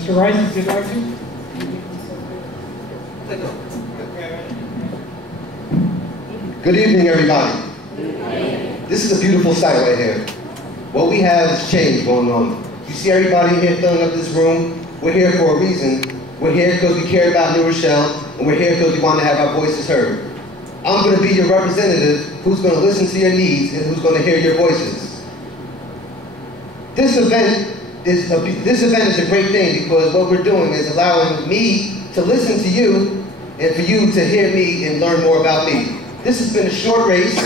Mr. Rice, if you'd like to. Good evening, everybody. This is a beautiful sight right here. What we have is change going on. You see everybody here filling up this room. We're here for a reason. We're here because we care about New Rochelle, and we're here because we want to have our voices heard. I'm going to be your representative who's going to listen to your needs and who's going to hear your voices. This event is a great thing because what we're doing is allowing me to listen to you and for you to hear me and learn more about me. This has been a short race.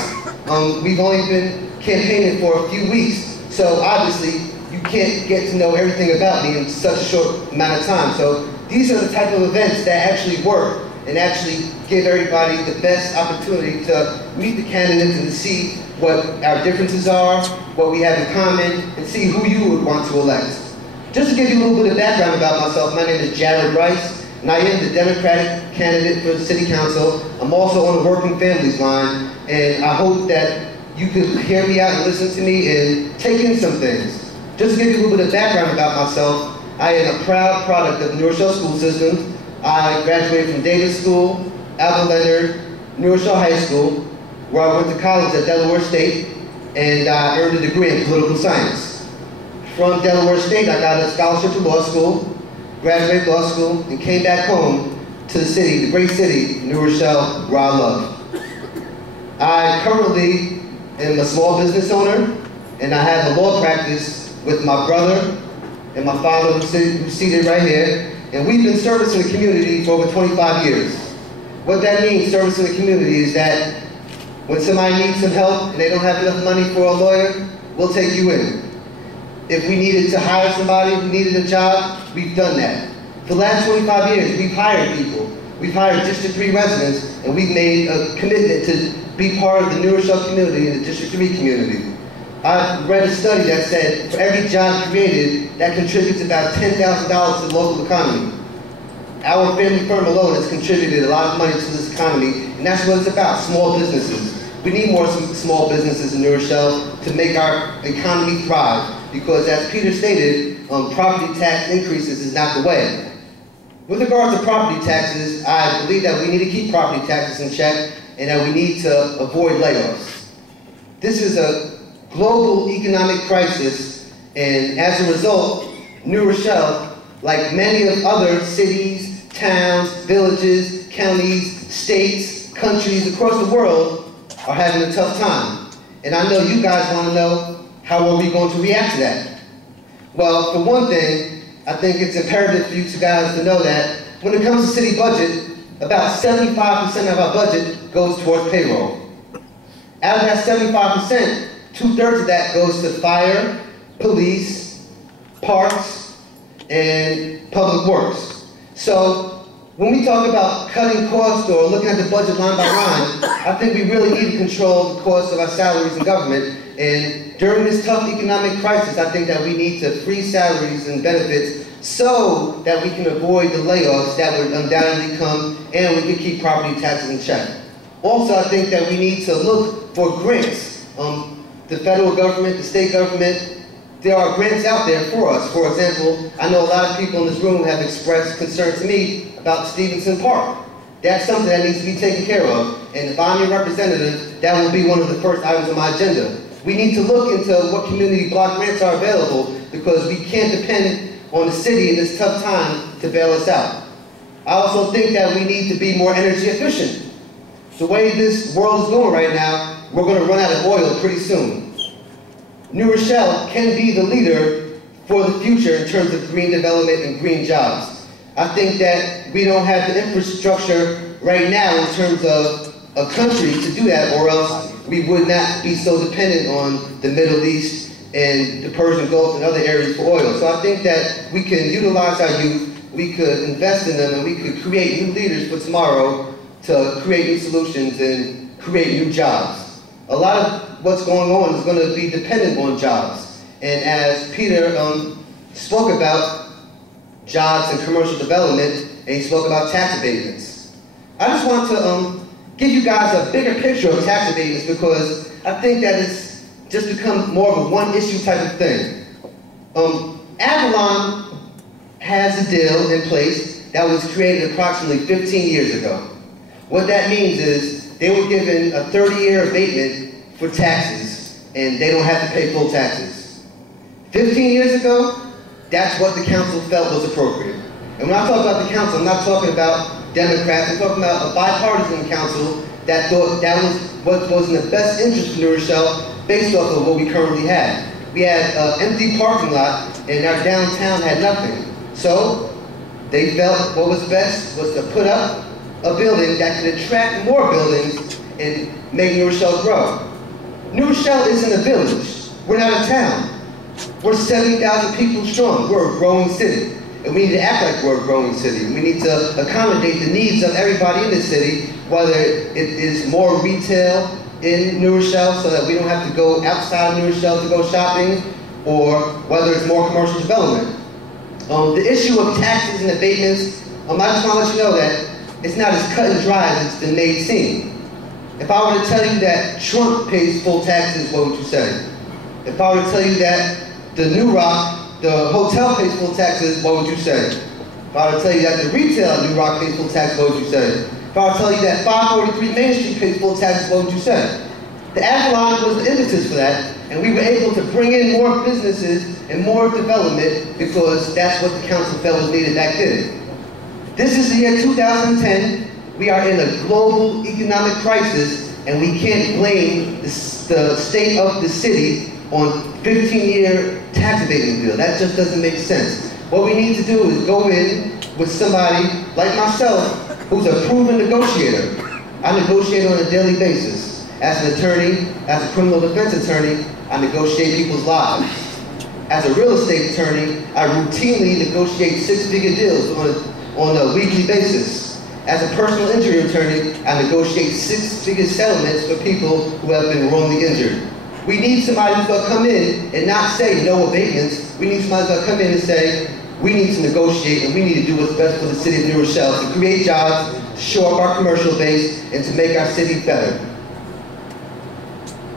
We've only been campaigning for a few weeks, so obviously you can't get to know everything about me in such a short amount of time. So these are the type of events that actually work and actually give everybody the best opportunity to meet the candidates and to see what our differences are, what we have in common, and see who you would want to elect. Just to give you a little bit of background about myself, my name is Jared Rice, and I am the Democratic candidate for the City Council. I'm also on the Working Families line, and I hope that you could hear me out and listen to me and take in some things. Just to give you a little bit of background about myself, I am a proud product of the New Rochelle school system. I graduated from Davis School, Alvin Leonard, New Rochelle High School, where I went to college at Delaware State, and I earned a degree in political science. From Delaware State, I got a scholarship to law school, graduated law school, and came back home to the city, the great city, New Rochelle, where I love. I currently am a small business owner, and I have a law practice with my brother and my father who's seated right here, and we've been servicing the community for over 25 years. What that means, servicing the community, is that when somebody needs some help and they don't have enough money for a lawyer, we'll take you in. If we needed to hire somebody who needed a job, we've done that. For the last 25 years, we've hired people. We've hired District 3 residents, and we've made a commitment to be part of the New Rochelle community and the District 3 community. I've read a study that said for every job created, that contributes about $10,000 to the local economy. Our family firm alone has contributed a lot of money to this economy, and that's what it's about, small businesses. We need more small businesses in New Rochelle to make our economy thrive, because as Peter stated, property tax increases is not the way. With regard to property taxes, I believe that we need to keep property taxes in check and that we need to avoid layoffs. This is a global economic crisis, and as a result, New Rochelle, like many of other cities, towns, villages, counties, states, countries across the world, are having a tough time. And I know you guys want to know, how are we going to react to that? Well, for one thing, I think it's imperative for you two guys to know that when it comes to city budget, about 75% of our budget goes towards payroll. Out of that 75%, 2/3 of that goes to fire, police, parks, and public works. So when we talk about cutting costs or looking at the budget line by line, I think we really need to control the cost of our salaries in government. And during this tough economic crisis, I think that we need to freeze salaries and benefits so that we can avoid the layoffs that would undoubtedly come, and we can keep property taxes in check. Also, I think that we need to look for grants. The federal government, the state government, there are grants out there for us. For example, I know a lot of people in this room have expressed concern to me about Stevenson Park. That's something that needs to be taken care of. And if I'm your representative, that will be one of the first items on my agenda. We need to look into what community block grants are available, because we can't depend on the city in this tough time to bail us out. I also think that we need to be more energy efficient. The way this world is going right now, we're going to run out of oil pretty soon. New Rochelle can be the leader for the future in terms of green development and green jobs. I think that we don't have the infrastructure right now in terms of a country to do that, or else we would not be so dependent on the Middle East and the Persian Gulf and other areas for oil. So I think that we can utilize our youth, we could invest in them, and we could create new leaders for tomorrow to create new solutions and create new jobs. A lot of what's going on is going to be dependent on jobs. And as Peter spoke about jobs and commercial development, and he spoke about tax abatements, I just want to give you guys a bigger picture of tax abatements, because I think that it's just become more of a one-issue type of thing. Avalon has a deal in place that was created approximately 15 years ago. What that means is they were given a 30-year abatement for taxes, and they don't have to pay full taxes. 15 years ago, that's what the council felt was appropriate. And when I talk about the council, I'm not talking about Democrats, I'm talking about a bipartisan council that thought that was what was in the best interest of New Rochelle based off of what we currently had. We had an empty parking lot, and our downtown had nothing. So they felt what was best was to put up a building that could attract more buildings and make New Rochelle grow. New Rochelle isn't a village. We're not a town. We're 70,000 people strong. We're a growing city. And we need to act like we're a growing city. We need to accommodate the needs of everybody in the city, whether it is more retail in New Rochelle so that we don't have to go outside of New Rochelle to go shopping, or whether it's more commercial development. The issue of taxes and abatements, I just want to let you know that it's not as cut and dry as it's been made seem. If I were to tell you that Trump pays full taxes, what would you say? If I were to tell you that the New Rock, the hotel pays full taxes, what would you say? If I were to tell you that the retail at New Rock pays full taxes, what would you say? If I were to tell you that 543 Main Street pays full taxes, what would you say? The Avalon was the impetus for that, and we were able to bring in more businesses and more development because that's what the council felt was needed back then. This is the year 2010. We are in a global economic crisis, and we can't blame the state of the city on 15-year tax abatement bill. That just doesn't make sense. What we need to do is go in with somebody like myself, who's a proven negotiator. I negotiate on a daily basis. As an attorney, as a criminal defense attorney, I negotiate people's lives. As a real estate attorney, I routinely negotiate six-figure deals on a weekly basis. As a personal injury attorney, I negotiate six-figure settlements for people who have been wrongly injured. We need somebody who's going to come in and not say no abatements. We need somebody who's going to come in and say, we need to negotiate and we need to do what's best for the city of New Rochelle to create jobs, to shore up our commercial base, and to make our city better.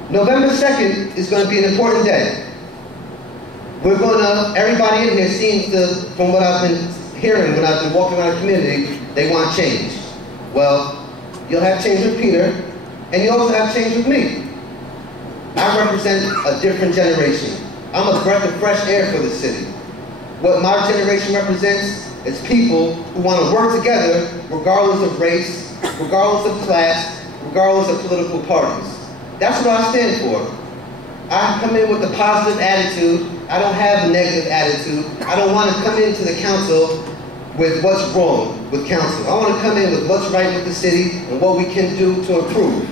November 2nd is going to be an important day. We're going to, everybody in here seems to, from what I've been hearing when I've been walking around the community, they want change. Well, you'll have change with Peter, and you also have change with me. I represent a different generation. I'm a breath of fresh air for the city. What my generation represents is people who want to work together regardless of race, regardless of class, regardless of political parties. That's what I stand for. I come in with a positive attitude. I don't have a negative attitude. I don't want to come into the council with what's wrong with council. I want to come in with what's right with the city and what we can do to improve.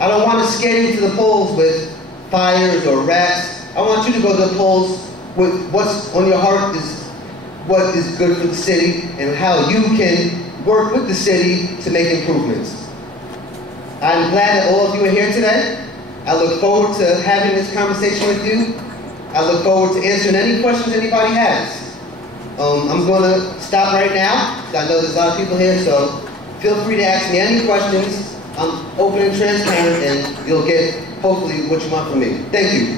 I don't want to scare you to the polls with fires or rats. I want you to go to the polls with what's on your heart is what is good for the city and how you can work with the city to make improvements. I'm glad that all of you are here today. I look forward to having this conversation with you. I look forward to answering any questions anybody has. I'm going to stop right now, because I know there's a lot of people here, so feel free to ask me any questions. I'm open and transparent, and you'll get, hopefully, what you want from me. Thank you.